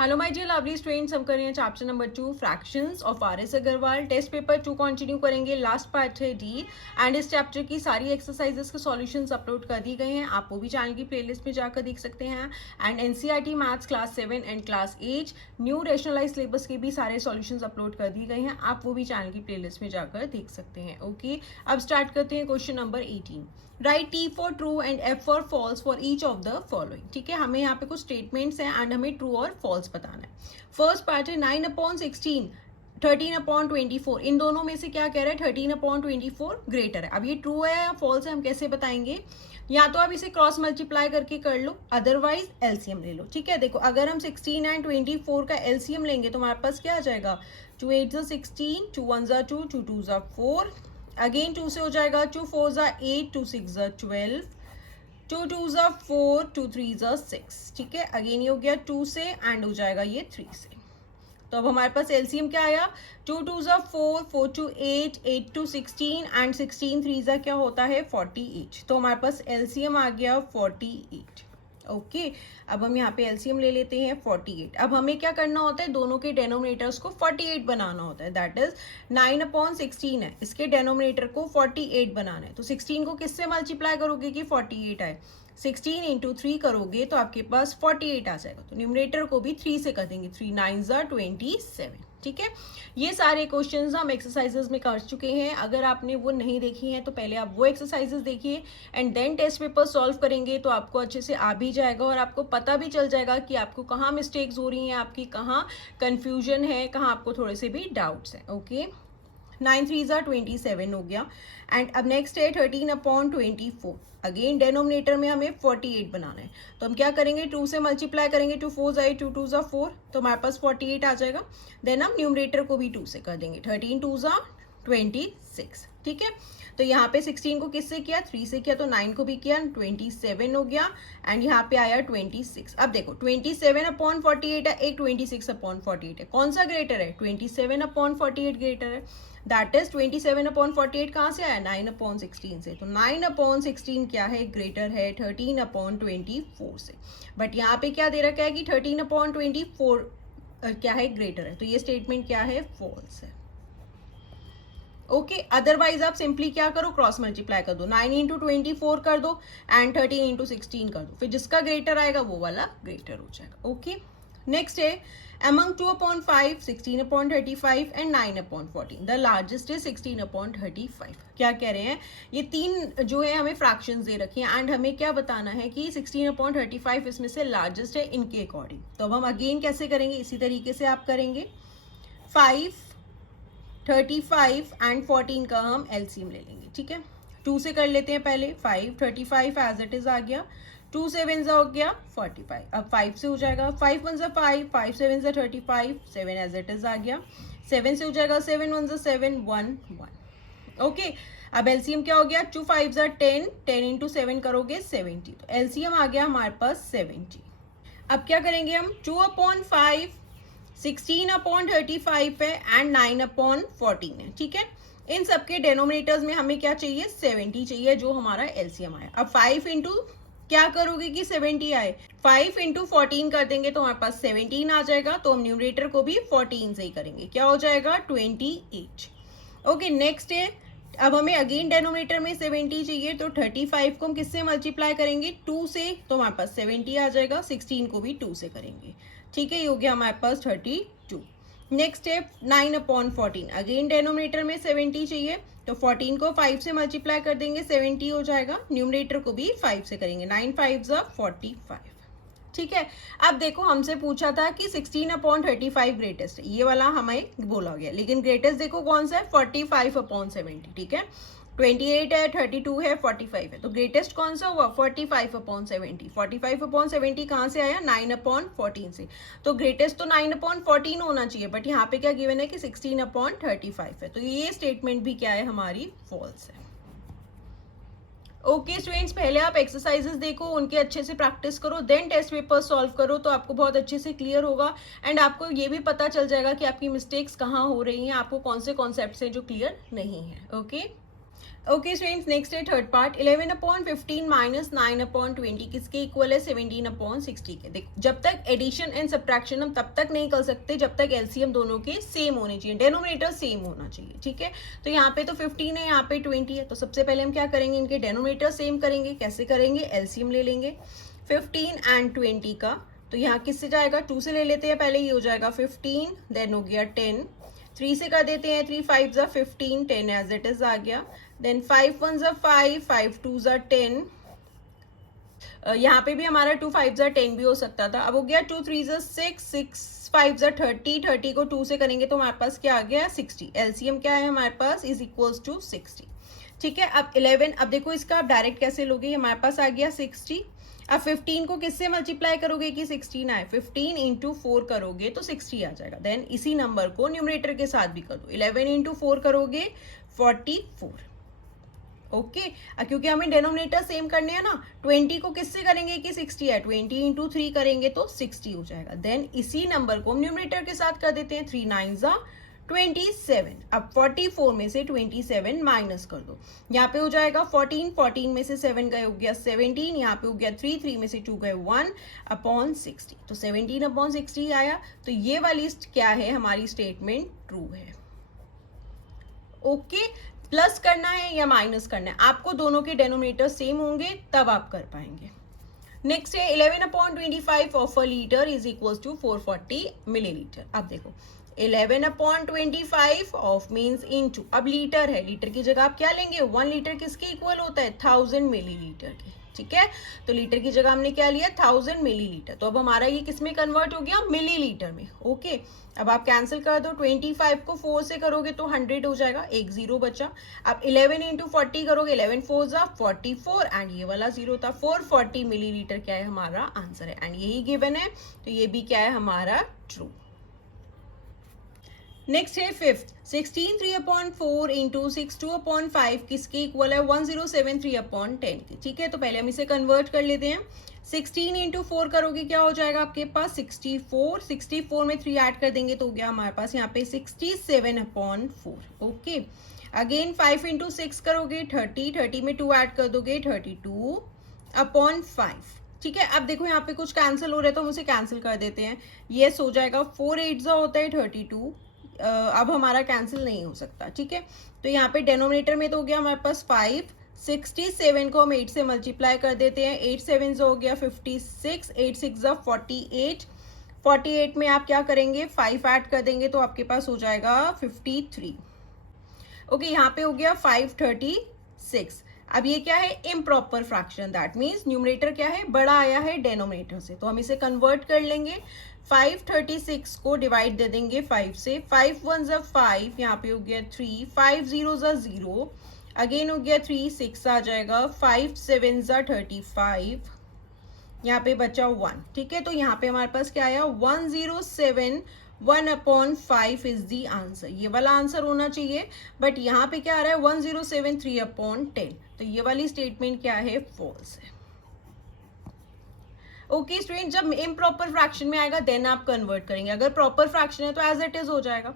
Hello my dear lovely students, हम कर रहे हैं chapter number 2 fractions of R S. Agarwal. Test paper 2 continue करेंगे। लास्ट पार्ट है डी एंड इस चैप्टर की सारी एक्सरसाइजेस के सॉल्यूशंस अपलोड कर दी गए हैं। आप वो भी चैनल की प्लेलिस्ट में जाकर देख सकते हैं। And NCERT maths class 7 and class 8 new rationalise syllabus के भी सारे सॉल्यूशंस अपलोड कर दिए गए हैं। आप वो भी चैनल की प्लेलिस्ट में जाकर देख सकते हैं। ओके, अब स्टार्ट करते हैं question number 18। Write T for true and F for false for each of the following. ठीक है, हमें यहाँ पे कुछ स्टेटमेंट्स हैं एंड हमें ट्रू और फॉल्स बताना है। फर्स्ट पार्ट है 9/16, 13/24। इन दोनों में से क्या कह रहा है? 13/24 ग्रेटर है। अब ये ट्रू है या फॉल्स है हम कैसे बताएंगे? या तो आप इसे क्रॉस मल्टीप्लाई करके कर लो, अदरवाइज एलसीएम ले लो। ठीक है, देखो अगर हम 16 एंड 24 का एलसीएम लेंगे तो हमारे पास क्या आ जाएगा? 2 8 16, 2 1 2, 2 2 4, अगेन 2 से हो जाएगा, 2 4 8, 2 6 12, 2 2 4, 2 3 6। ठीक है, अगेन ये हो गया 2 से एंड हो जाएगा ये 3 से। तो अब हमारे पास एलसीएम क्या आया? 2 2 4, 4 2 8, 8 2 16 एंड 16 3 क्या होता है? 48। तो हमारे पास एलसीएम आ गया 48। ओके, अब हम यहाँ पे एलसीएम ले लेते हैं 48। अब हमें क्या करना होता है? दोनों के डेनोमिनेटर्स को 48 बनाना होता है। दैट इज 9/16 है, इसके डेनोमिनेटर को 48 बनाना है। तो 16 को किससे मल्टीप्लाई करोगे कि 48 आए? 16 इंटू 3 करोगे तो आपके पास 48 आ जाएगा। तो न्यूमरेटर को भी 3 से कर देंगे, 3 9 27। ठीक है, ये सारे क्वेश्चंस हम एक्सरसाइजेस में कर चुके हैं। अगर आपने वो नहीं देखी हैं तो पहले आप वो एक्सरसाइजेस देखिए and then test paper solve करेंगे तो आपको अच्छे से आ भी जाएगा और आपको पता भी चल जाएगा कि आपको कहाँ मिस्टेक्स हो रही हैं, आपकी कहाँ कन्फ्यूजन है, कहाँ आपको थोड़े से भी डाउट्स हैं। ओके, 9 3 27 हो गया। एंड अब नेक्स्ट है 13/24। अगेन डेनोमिनेटर में हमें 48 बनाना है। तो हम क्या करेंगे? 2 से मल्टीप्लाई करेंगे, 2 4 8, 2 2 4, तो हमारे पास 48 आ जाएगा। देन हम न्यूमरेटर को भी 2 से कर देंगे, 13 2 26। ठीक है, तो यहाँ पे 16 को किससे किया? 3 से किया, तो 9 को भी किया, 27 हो गया। एंड यहाँ पे आया 26। अब देखो 27/48 है, एक 26/48 है, कौन सा ग्रेटर है? 27/48 ग्रेटर है। दैट इज 27/48 कहाँ से आया? 9/16 से। तो 9/16 क्या है? ग्रेटर है 13/24 से। बट यहाँ पे क्या दे रखा है कि 13/24 क्या है? ग्रेटर है। तो ये स्टेटमेंट क्या है? फॉल्स है। ओके, अदरवाइज आप सिंपली क्या करो? क्रॉस मल्टीप्लाई कर दो, 9 इंटू 24 कर दो एंड 13 इंटू 16 कर दो, फिर जिसका ग्रेटर आएगा वो वाला ग्रेटर हो जाएगा। ओके, नेक्स्ट है among 2/5, 16/35 एंड 9/14, द लार्जेस्ट है 16/35। क्या कह रहे हैं? ये तीन जो है हमें फ्रैक्शंस दे रखी हैं एंड हमें क्या बताना है कि 16/35 इसमें से लार्जेस्ट है इनके अकॉर्डिंग। तो अब हम अगेन कैसे करेंगे? इसी तरीके से आप करेंगे। 5 35 एंड 14 का हम एलसीएम ले लेंगे। ठीक है, 2 से कर लेते हैं पहले। 5 35 एज इट इज आ गया, 2 7 हो गया 45। अब 5 से हो जाएगा, 5 1 5, 5 7 35, 7 एज इट इज आ गया। 7 से हो जाएगा, 7 1 7 1 1। ओके, अब एलसीएम क्या हो गया? 2 5 10, 10 इंटू 7 करोगे 70। तो एलसीएम आ गया हमारे पास 70। अब क्या करेंगे हम? 2/5, 16/35 है एंड 9/14 है। ठीक है, इन सबके डेनोमिनेटर्स में हमें क्या चाहिए? 70 चाहिए, जो हमारा एलसीएम आया। अब 5 इंटू क्या करोगे कि 70 आए? 5 इंटू 14 कर देंगे तो हमारे पास 17 आ जाएगा। तो हम न्यूमरेटर को भी 14 से ही करेंगे, क्या हो जाएगा? 28। ओके, नेक्स्ट है, अब हमें अगेन डेनोमिनेटर में 70 चाहिए, तो 35 को हम किससे मल्टीप्लाई करेंगे? 2 से, तो हमारे पास 70 आ जाएगा। 16 को भी 2 से करेंगे। ठीक है, ये हो गया हमारे पास 32। नेक्स्ट है 9/14। अगेन डेनोमिनेटर में 70 चाहिए, तो 14 को 5 से मल्टीप्लाई कर देंगे, 70 हो जाएगा। न्यूमरेटर को भी 5 से करेंगे, 9 5 45। ठीक है, अब देखो हमसे पूछा था कि 16/35 ग्रेटेस्ट है, ये वाला हमें बोला गया, लेकिन ग्रेटेस्ट देखो कौन सा है? 45/70। ठीक है, 28 है, 32 है, 45 है, तो ग्रेटेस्ट कौन सा हुआ? 45/70। 45/70 कहाँ से आया? 9/14 से। तो ग्रेटेस्ट तो 9/14 होना चाहिए, बट यहाँ पे क्या गिवन है कि 16/35 है। तो ये स्टेटमेंट भी क्या है? हमारी फॉल्स है। ओके स्टूडेंट्स, पहले आप एक्सरसाइजेस देखो, उनके अच्छे से प्रैक्टिस करो, देन टेस्ट पेपर सॉल्व करो, तो आपको बहुत अच्छे से क्लियर होगा एंड आपको ये भी पता चल जाएगा कि आपकी मिस्टेक्स कहाँ हो रही हैं, आपको कौन से कॉन्सेप्ट्स हैं जो क्लियर नहीं है। ओके, ओके स्टूडेंट्स, नेक्स्ट है थर्ड पार्ट। 11/15 माइनस 9/20 किसके इक्वल है? 17/60 के। देखो, जब तक एडिशन एंड सब्ट्रैक्शन हम तब तक नहीं कर सकते जब तक एलसीएम दोनों के सेम होने चाहिए, डेनोमिनेटर सेम होना चाहिए, ठीक है। तो यहाँ पे तो 15 है, यहाँ पे 20 है, तो सबसे पहले हम क्या करेंगे, इनके डेनोमिनेटर सेम करेंगे। कैसे करेंगे? एलसीएम ले लेंगे 15 एंड 20 का। तो यहाँ किससे जाएगा? 2 से ले लेते हैं पहले, ये हो जाएगा 15, देन हो गया 10, 3 से कर देते हैं, 3 5 15, 10 एज इट इज आ गया। देन 5 1 5, 5 2 10, यहाँ पे भी हमारा 2 5 10 भी हो सकता था। अब हो गया 2 3 6, 6 5 30, 30 को 2 से करेंगे तो हमारे पास क्या आ गया? 60। एलसीएम क्या है हमारे पास? इज इक्वल्स टू 60, ठीक है। अब 11, अब देखो इसका आप डायरेक्ट कैसे लोगे? हमारे पास आ गया 60। अब 15 को किससे मल्टीप्लाई करोगे कि 16 आए? 15 इंटू 4 करोगे तो 60 आ जाएगा। देन इसी नंबर को न्यूमरेटर के साथ भी कर दो। 11 इंटू 4 करोगे 44, ओके। क्योंकि हमें डेनोमिनेटर सेम करने हैं ना, 20 को किससे करेंगे कि 60 है? 20 इंटू 3 करेंगे तो 60 हो जाएगा। देन इसी नंबर को हम न्यूमरेटर के साथ कर देते हैं। 3 9 27। अब 44 में से 27 माइनस कर दो, यहाँ पे हो जाएगा 14, 14 में से 7 गए हो गया 17, यहाँ पे हो गया 3, 3 में से 2 गए 1/60, तो 17/60 आया। तो ये वाली क्या है हमारी स्टेटमेंट? ट्रू है, ओके। प्लस करना है या माइनस करना है, आपको दोनों के डेनोमिनेटर सेम होंगे तब आप कर पाएंगे। नेक्स्ट है 11/25 of a litre is equal to 440 millilitre. अब देखो 11/25 ऑफ मीन्स इनटू, अब लीटर है, लीटर की जगह आप क्या लेंगे? 1 लीटर किसके इक्वल होता है? 1000 मिलीलीटर के, ठीक है। तो लीटर की जगह हमने क्या लिया? 1000 मिलीलीटर। तो अब हमारा ये किस में कन्वर्ट हो गया? मिलीलीटर में, ओके। अब आप कैंसिल कर दो, 25 को 4 से करोगे तो 100 हो जाएगा, एक 0 बचा। अब 11 इंटू 40 करोगे, 11 4 44 एंड ये वाला 0 था। 440 मिलीलीटर क्या है हमारा आंसर है, एंड यही गिवन है, तो ये भी क्या है हमारा? ट्रू। नेक्स्ट है फिफ्थ। 16 3/4 इंटू 6 2/5 किसके इक्वल है? 1073/10 की, ठीक है। तो पहले हम इसे कन्वर्ट कर लेते हैं। 16 इंटू 4 करोगे क्या हो जाएगा आपके पास? 64, 64 में 3 ऐड कर देंगे तो हो गया हमारे पास यहाँ पे 67/4, ओके। अगेन 5 इंटू 6 करोगे 30, 30 में 2 ऐड कर दोगे 32/5, ठीक है। अब देखो यहाँ पे कुछ कैंसिल हो रहा है तो हम उसे कैंसिल कर देते हैं। यस हो जाएगा, 4 8 होता है 32, अब हमारा कैंसिल नहीं हो सकता, ठीक है। तो यहाँ पे डेनोमिनेटर में तो हो गया हमारे पास 5, 67 को हम 8 से मल्टीप्लाई कर देते हैं, 8 7 हो गया 56, 8 6 48, 48 में आप क्या करेंगे? 5 ऐड कर देंगे तो आपके पास हो जाएगा 53, ओके। यहाँ पे हो गया 536। अब ये क्या है? Improper fraction, that means numerator क्या है? बड़ा आया है डेनोमिनेटर से, तो हम इसे कन्वर्ट कर लेंगे। 536 को डिवाइड दे देंगे 5 से, 5 1 5, यहाँ पे हो गया 3, 5 0 0, अगेन हो गया 3, 6 आ जाएगा, 5 7 35, यहाँ पे बचा 1, ठीक है। तो यहाँ पे हमारे पास क्या आया? 107 1/5 इज दी आंसर, ये वाला आंसर होना चाहिए, बट यहाँ पे क्या आ रहा है? 1073 3/10, तो ये वाली स्टेटमेंट क्या है? फॉल्स है, ओके स्टूडेंट। जब इम्प्रॉपर फ्रैक्शन में आएगा देन आप कन्वर्ट करेंगे, अगर प्रॉपर फ्रैक्शन है तो एज इट इज हो जाएगा,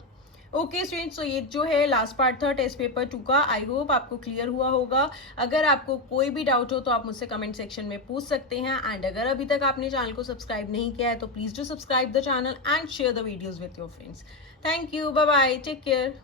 ओके स्टूडेंट। सो ये जो है लास्ट पार्ट था टेस्ट पेपर 2 का। आई होप आपको क्लियर हुआ होगा। अगर आपको कोई भी डाउट हो तो आप मुझसे कमेंट सेक्शन में पूछ सकते हैं, एंड अगर अभी तक आपने चैनल को सब्सक्राइब नहीं किया है तो please do subscribe the channel and share the videos with your friends. Thank you, bye bye, take care.